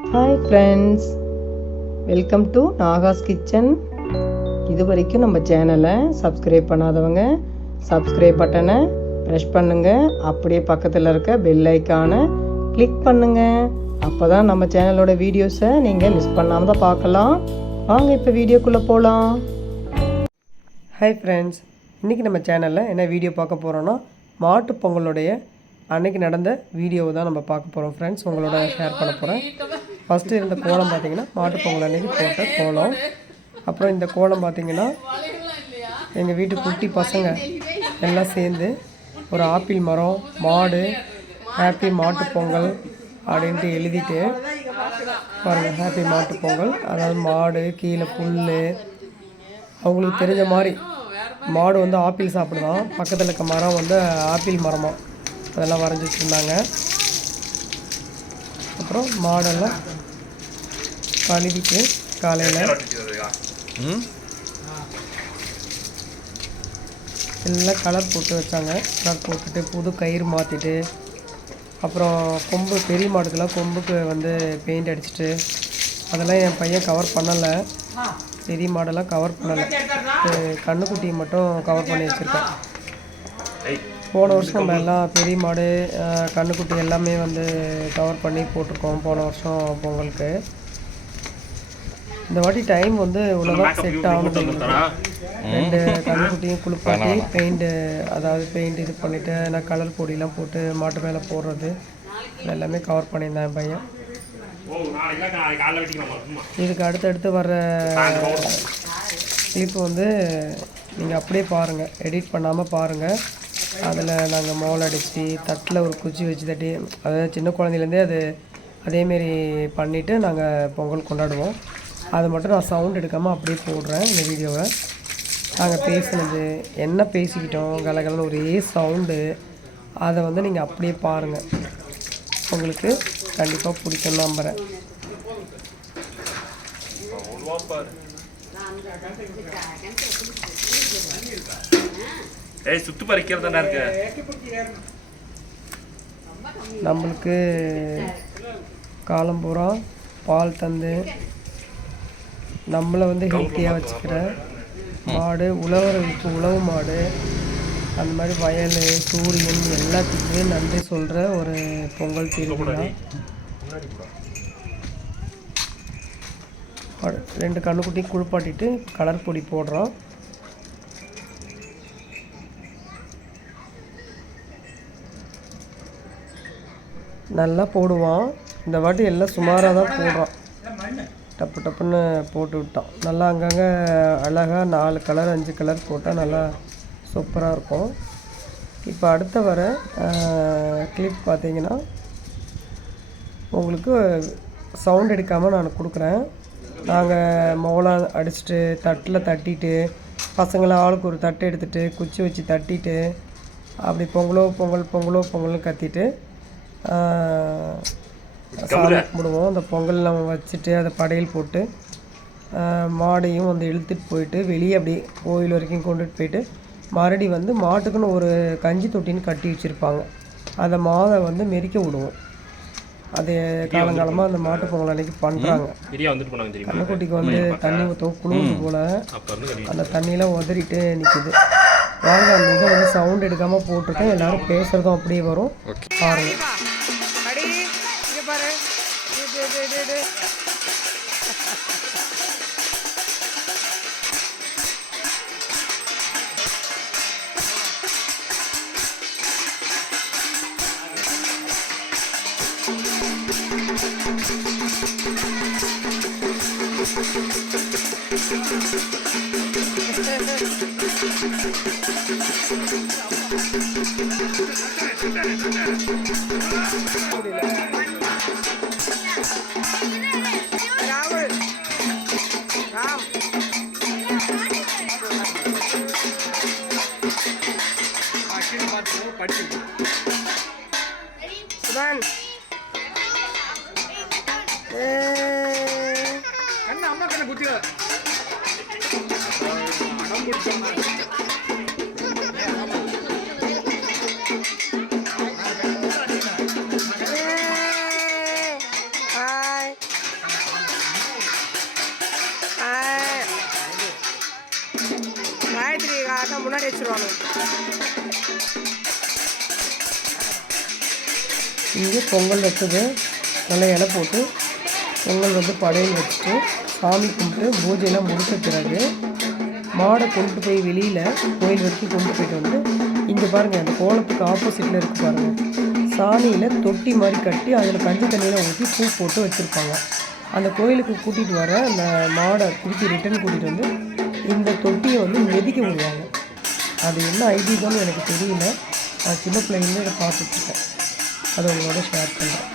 Hi friends welcome to Naga's kitchen இது வரைக்கும் நம்ம சேனலை சப்ஸ்கிரைப் பண்ணாதவங்க சப்ஸ்கிரைப் பட்டனை ப்ரெஷ் பண்ணுங்கள் அப்படியே பக்கத்தில் இருக்க பெல் ஐக்கானை கிளிக் பண்ணுங்கள் அப்போ தான் நம்ம சேனலோட வீடியோஸை நீங்கள் மிஸ் பண்ணாமல் தான் பார்க்கலாம். வாங்க இப்போ வீடியோக்குள்ளே போகலாம் ஹாய் ஃப்ரெண்ட்ஸ் இன்றைக்கி நம்ம சேனலில் என்ன வீடியோ பார்க்க போகிறோன்னா மாட்டு பொங்கலுடைய அன்னைக்கு நடந்த வீடியோவை தான் நம்ம பார்க்க போகிறோம் ஃப்ரெண்ட்ஸ் உங்களோட ஷேர் பண்ண போகிறேன் ஃபஸ்ட்டு இருந்த கோலம் பார்த்தீங்கன்னா மாட்டுப் பொங்கல் அன்னைக்கு போட்ட கோலம். அப்புறம் இந்த கோலம் பார்த்தீங்கன்னா எங்கள் வீட்டு குட்டி பசங்க எல்லாம் சேர்ந்து ஒரு ஆப்பிள் மரம் மாடு ஹாப்பி மாட்டுப்பொங்கல் அப்படின்ட்டு எழுதிட்டு பாருங்கள் ஹாப்பி மாட்டுப் பொங்கல். அதாவது மாடு கீழே புல் அவங்களுக்கு தெரிஞ்ச மாதிரி மாடு வந்து ஆப்பிள் சாப்பிடுதான். பக்கத்தில் இருக்க மரம் வந்து ஆப்பிள் மரமாக அதெல்லாம் வரைஞ்சி வச்சுருந்தாங்க அப்புறம் மாடெல்லாம் கழுவிட்டு காலையில். எல்லாம் கலர் போட்டு வச்சாங்க. கலர் போட்டுட்டு புது கயிறு மாற்றிட்டு அப்புறம் கொம்பு பெரிய மாடுக்கெல்லாம் கொம்புக்கு வந்து பெயிண்ட் அடிச்சிட்டு அதெல்லாம் என் பையன் கவர் பண்ணலை. பெரிய மாடெல்லாம் கவர் பண்ணலை. கண்ணுக்குட்டியை மட்டும் கவர் பண்ணி வச்சுருக்கேன். போன வருஷம் நம்ம எல்லாம் பெரிய மாடு கண்ணுக்குட்டி எல்லாமே வந்து கவர் பண்ணி போட்டிருக்கோம். போன வருஷம் பொங்கலுக்கு. இந்த வாட்டி டைம் வந்து இவ்வளோதான் செட் ஆகுது. எங்களுக்கு. ரெண்டு கண்ணுக்குட்டியும் குளிப்பாட்டி பெயிண்ட்டு அதாவது பெயிண்ட் இது பண்ணிவிட்டு நான் கலர் பொடியெலாம் போட்டு மாட்டு மேலே போடுறது. எல்லாமே கவர் பண்ணியிருந்தேன் பையன். இதுக்கு அடுத்தடுத்து வர்ற கிளிப்பு வந்து நீங்கள் அப்படியே பாருங்கள் எடிட் பண்ணாமல் பாருங்கள் அதில் நாங்கள் மோல் அடித்து தட்டில் ஒரு குச்சி வச்சு தட்டி அதாவது சின்ன குழந்தையிலேருந்தே அது அதேமாரி பண்ணிவிட்டு நாங்கள் பொங்கல் கொண்டாடுவோம். அது மட்டும் நான் சவுண்ட் எடுக்காமல் அப்படியே போடுறேன் இந்த வீடியோவை. நாங்கள் பேசுனது என்ன பேசிக்கிட்டோம் கலகலன்னு ஒரே சவுண்டு அதை வந்து நீங்கள் அப்படியே பாருங்கள் உங்களுக்கு கண்டிப்பாக பிடிக்கும் நம்புகிறேன் ஏய் சுத்து பறிக்கிறதா இருக்கு? நம்மளுக்கு காலம் பூரா பால் தந்து நம்மளை வந்து ஹெல்த்தியாக வச்சுக்கிற மாடு உழவர்களுக்கு உழவு மாடு அந்த மாதிரி வயல் சூரியன் எல்லாத்துக்குமே நன்றி சொல்கிற ஒரு பொங்கல் திருவிழா ரெண்டு கண்ணுக்குட்டியும் குளிப்பாட்டிட்டு கலர் பொடி போடுறோம். நல்லா போடுவான் இந்த வாட்டி எல்லாம் சுமாராக தான் போடுறான் டப்பு டப்புன்னு போட்டு விட்டான் நல்லா அங்கங்கே அழகாக நாலு கலர் அஞ்சு கலர் போட்டால் நல்லா சூப்பராக இருக்கும். இப்போ அடுத்த வர கிளிப் பார்த்தீங்கன்னா உங்களுக்கு சவுண்ட் எடுக்காமல் நான் கொடுக்குறேன். நாங்கள் மோளம் அடிச்சுட்டு தட்டில் தட்டிட்டு பசங்களை ஆளுக்கு ஒரு தட்டு எடுத்துகிட்டு குச்சி வச்சு தட்டிட்டு அப்படி பொங்கலோ பொங்கல் பொங்கலோ பொங்கல்னு கத்திட்டு சாமி கும்பிடுவோம். அந்த பொங்கல் நம்ம வச்சுட்டு அதை படையல் போட்டு மாடையும் வந்து இழுத்துட்டு போயிட்டு வெளியே அப்படியே கோயில் வரைக்கும் கொண்டுட்டு போயிட்டு மறுபடி வந்து மாட்டுக்குன்னு ஒரு கஞ்சி தொட்டின்னு கட்டி வச்சுருப்பாங்க. அதை மாதை வந்து மெரிக்க விடுவோம். அது காலங்காலமாக அந்த மாட்டு பொங்கல் அன்னைக்கு பண்ணுறாங்க கண்ணுக்குட்டிக்கு வந்து தண்ணி ஊற்றவும் குளிர்ந்து போல். அந்த தண்ணியெலாம் உதறிட்டு நிற்குது வாங்க அந்த இதை வந்து சவுண்ட் எடுக்காமல் போட்டிருக்கேன். எல்லாரும் பேசுகிறதும் அப்படியே வரும். பாருங்க. ராகுல் ராம் சுதன் ஏய். கண்ணு அம்மா கண்ணு குத்திடாத அடம் முன்னாடி வச்சிருவாங்க இங்கே பொங்கல் வச்சது நல்லா இலை போட்டு பொங்கல் வந்து படையல் வச்சுட்டு சாமி கும்பிட்டு பூஜையெல்லாம் முடிச்ச பிறகு மாடை கொண்டு போய் வெளியில் கோயில் வரைக்கும் கொண்டு போயிட்டு வந்து இங்கே பாருங்கள் அந்த கோலத்துக்கு ஆப்போசிட்டில் இருக்கு பாருங்கள் சாணியில் தொட்டி மாதிரி கட்டி அதில் கஞ்சி தண்ணியில் ஊற்றி பூ போட்டு வச்சுருப்பாங்க. அந்த கோயிலுக்கு கூட்டிகிட்டு வர அந்த மாடை திருப்பி ரிட்டர்ன் கூட்டிகிட்டு வந்து இந்த தொட்டியை வந்து மெதிக்க விடுவாங்க. அது என்ன ஐதீகம்னு எனக்கு தெரியல. நான் சின்ன பிள்ளைங்களே பார்த்துட்ருக்கேன் அதை உங்களோட ஷேர் பண்ணுறேன்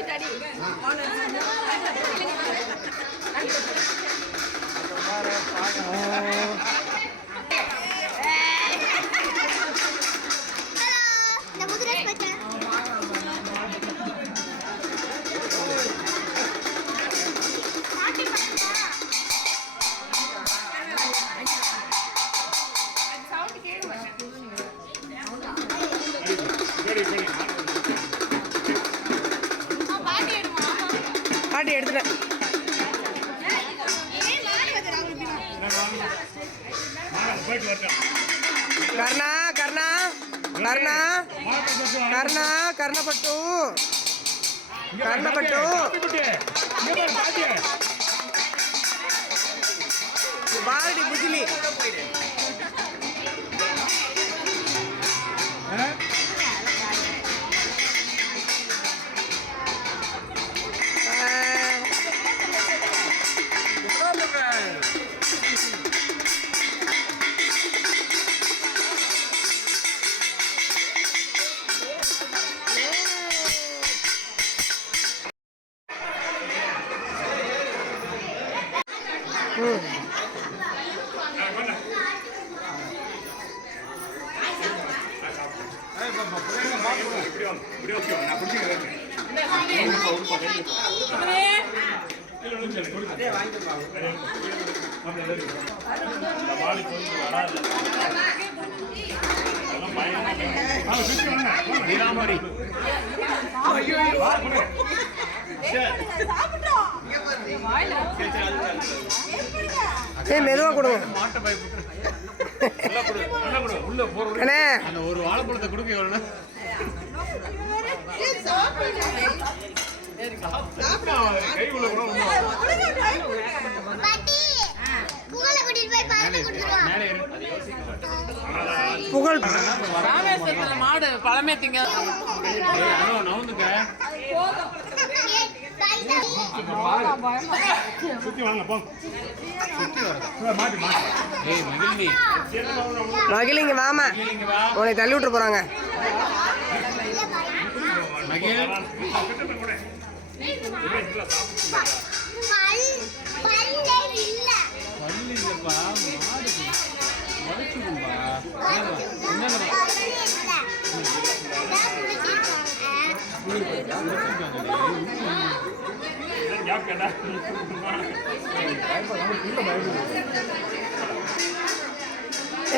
இந்த கர்ணா கர்ணா கர்ணா கர்ணா கர்ணப்பட்டு கர்ணப்பட்டு பாரடி புஜிலி. நீலாம்பரி ஏய் மெதுவாக கொடுங்க. மாட்டை பயப்பட்டு நல்லா கொடு நல்லா கொடு உள்ள போற அண்ணே. அந்த ஒரு வாழைப்பழத்தை கொடுக்க எவ்வளோ கை உள்ள கூட ஒண்ணும் பாட்டி புகழை மாடு பழமே திங்க மகிழிங்க மாமா உன்னை தள்ளி விட்டு போறாங்க. மகிழ்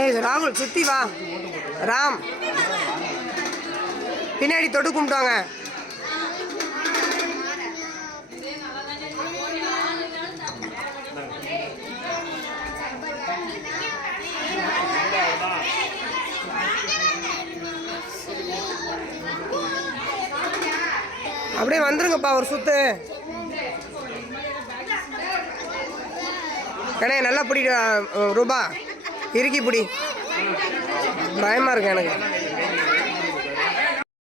ஏய் ராகுல் சுத்தி வா. ராம். பின்னாடி தொட்டு கும்பிட்டாங்க. அப்படியே வந்துருங்கப்பா ஒரு சுத்து. கண்ணே நல்லா பிடிக்க ரூபா. இறுக்கி பிடி. பயமாக இருக்கு எனக்கு.